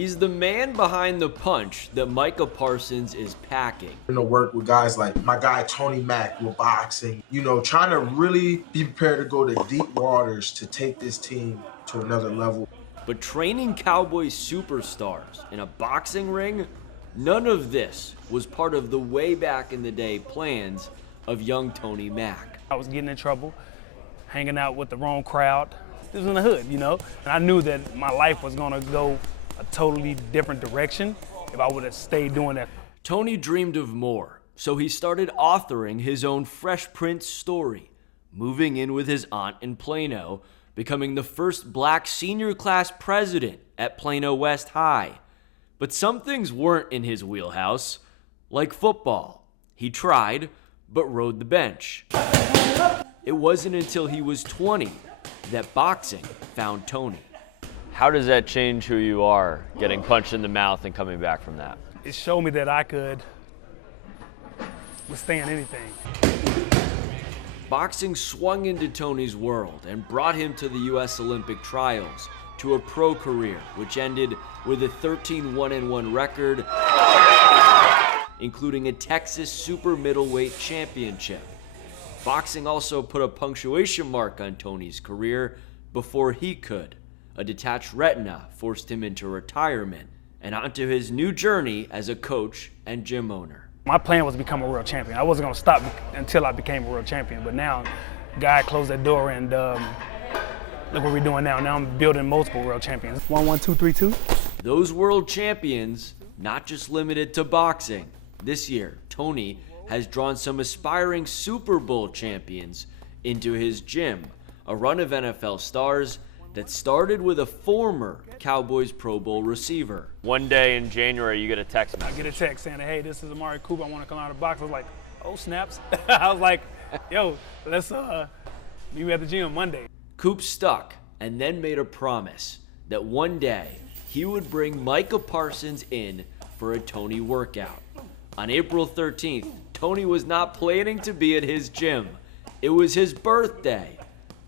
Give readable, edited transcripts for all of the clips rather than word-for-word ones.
He's the man behind the punch that Micah Parsons is packing. Work with guys like my guy Tony Mack with boxing, trying to really be prepared to go to deep waters to take this team to another level. But training Cowboys superstars in a boxing ring, none of this was part of the way back in the day plans of young Tony Mack. I was getting in trouble, hanging out with the wrong crowd. This was in the hood, And I knew that my life was gonna go a totally different direction if I would have stayed doing that. Tony dreamed of more, so he started authoring his own Fresh Prince story, moving in with his aunt in Plano, becoming the first black senior class president at Plano West High. But some things weren't in his wheelhouse, like football. He tried, but rode the bench. It wasn't until he was 20 that boxing found Tony. How does that change who you are, getting punched in the mouth and coming back from that? It showed me that I could withstand anything. Boxing swung into Tony's world and brought him to the U.S. Olympic trials, to a pro career, which ended with a 13-1-1 record, including a Texas super middleweight championship. Boxing also put a punctuation mark on Tony's career before he could. A detached retina forced him into retirement and onto his new journey as a coach and gym owner. My plan was to become a world champion. I wasn't gonna stop until I became a world champion, but now God closed that door and look what we're doing now. Now I'm building multiple world champions. 1, 1, 2, 3, 2. Those world champions, not just limited to boxing. This year, Tony has drawn some aspiring Super Bowl champions into his gym, a run of NFL stars that started with a former Cowboys Pro Bowl receiver. One day in January, you get a text message. I get a text saying, hey, this is Amari Cooper, I want to come out of the box. I was like, oh, snaps. I was like, yo, let's meet me at the gym Monday. Coop stuck and then made a promise that one day he would bring Micah Parsons in for a Tony workout. On April 13th, Tony was not planning to be at his gym. It was his birthday,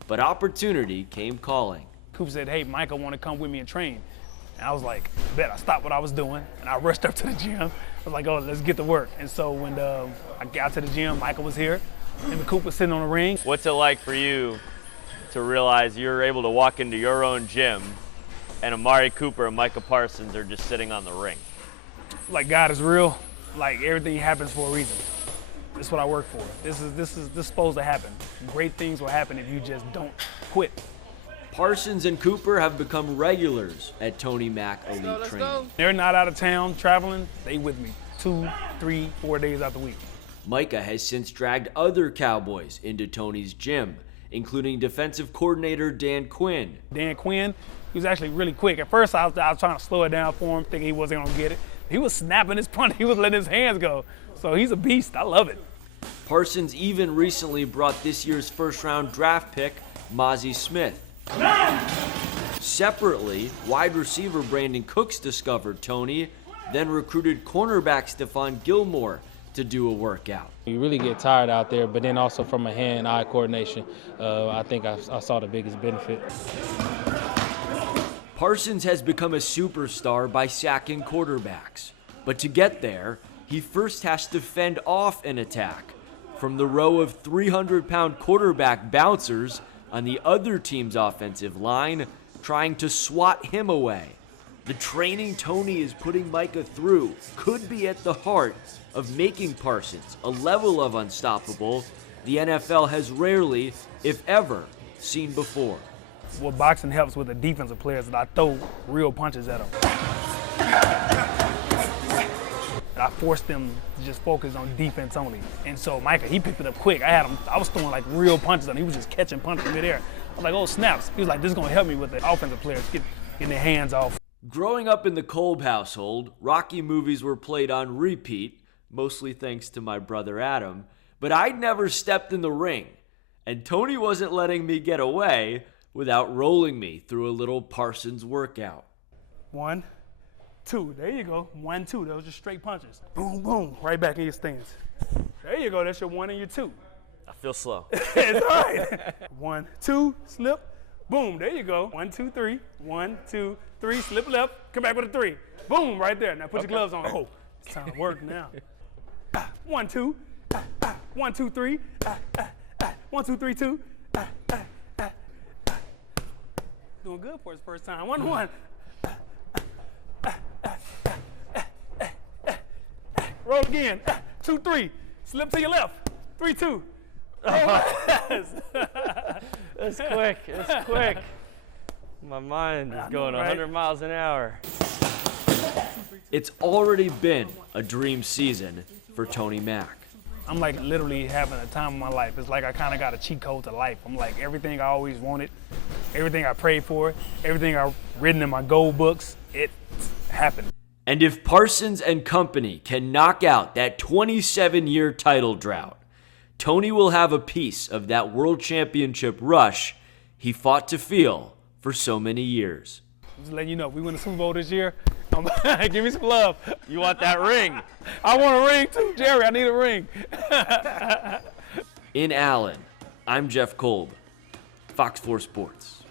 but opportunity came calling. Coop said, hey, Micah want to come with me and train. And I was like, bet. I stopped what I was doing and I rushed up to the gym. I was like, oh, let's get to work. And so when I got to the gym, Micah was here and Coop was sitting on the ring. What's it like for you to realize you're able to walk into your own gym and Amari Cooper and Micah Parsons are just sitting on the ring? Like God is real. Like everything happens for a reason. This is what I work for. This is supposed to happen. Great things will happen if you just don't quit. Parsons and Cooper have become regulars at Tony Mack Elite Training. They're not out of town traveling. They with me 2, 3, 4 days out the week. Micah has since dragged other Cowboys into Tony's gym, including defensive coordinator Dan Quinn. Dan Quinn, he was actually really quick. At first, I was trying to slow it down for him, thinking he wasn't going to get it. He was snapping his punch. He was letting his hands go. So he's a beast. I love it. Parsons even recently brought this year's first-round draft pick, Mozzie Smith. Separately, wide receiver Brandin Cooks discovered Tony, then recruited cornerback Stephon Gilmore to do a workout. You really get tired out there, but then also from a hand-eye coordination, I think I saw the biggest benefit. Parsons has become a superstar by sacking quarterbacks. But to get there, he first has to fend off an attack from the row of 300-pound quarterback bouncers on the other team's offensive line, trying to swat him away. The training Tony is putting Micah through could be at the heart of making Parsons a level of unstoppable the NFL has rarely, if ever, seen before. What boxing helps with the defensive players is I throw real punches at them. I forced them to just focus on defense only. And so Micah, he picked it up quick. I was throwing like real punches and he was just catching punches in midair. I was like, oh snaps. He was like, this is gonna help me with the offensive players getting their hands off. Growing up in the Kolb household, Rocky movies were played on repeat, mostly thanks to my brother Adam, but I'd never stepped in the ring. And Tony wasn't letting me get away without rolling me through a little Parsons workout. 1, 2, there you go. 1, 2, those are just straight punches. Boom, boom, right back in your stance. There you go, that's your 1 and your 2. I feel slow. It's all right. 1, 2, slip, Boom, there you go. 1, 2, 3. 1, 2, 3. Slip left. Come back with a 3. Boom, right there. Now put your gloves on. Oh, it's time to work now. 1, 2. 1, 2, 3. 1, 2, 3, 2. Doing good for his first time. 1, 1. Roll again. 2, 3. Slip to your left. 3, 2. That's quick. That's quick. My mind is going 100 miles an hour. It's already been a dream season for Tony Mack. I'm like literally having a time of my life. It's like I kind of got a cheat code to life. I'm like everything I always wanted, everything I prayed for, everything I've written in my goal books, it happened. And if Parsons and company can knock out that 27-year title drought, Tony will have a piece of that world championship rush he fought to feel for so many years. Just letting you know, if we win the Super Bowl this year, give me some love. You want that ring? I want a ring too, Jerry. I need a ring. In Allen, I'm Jeff Kolb, Fox 4 Sports.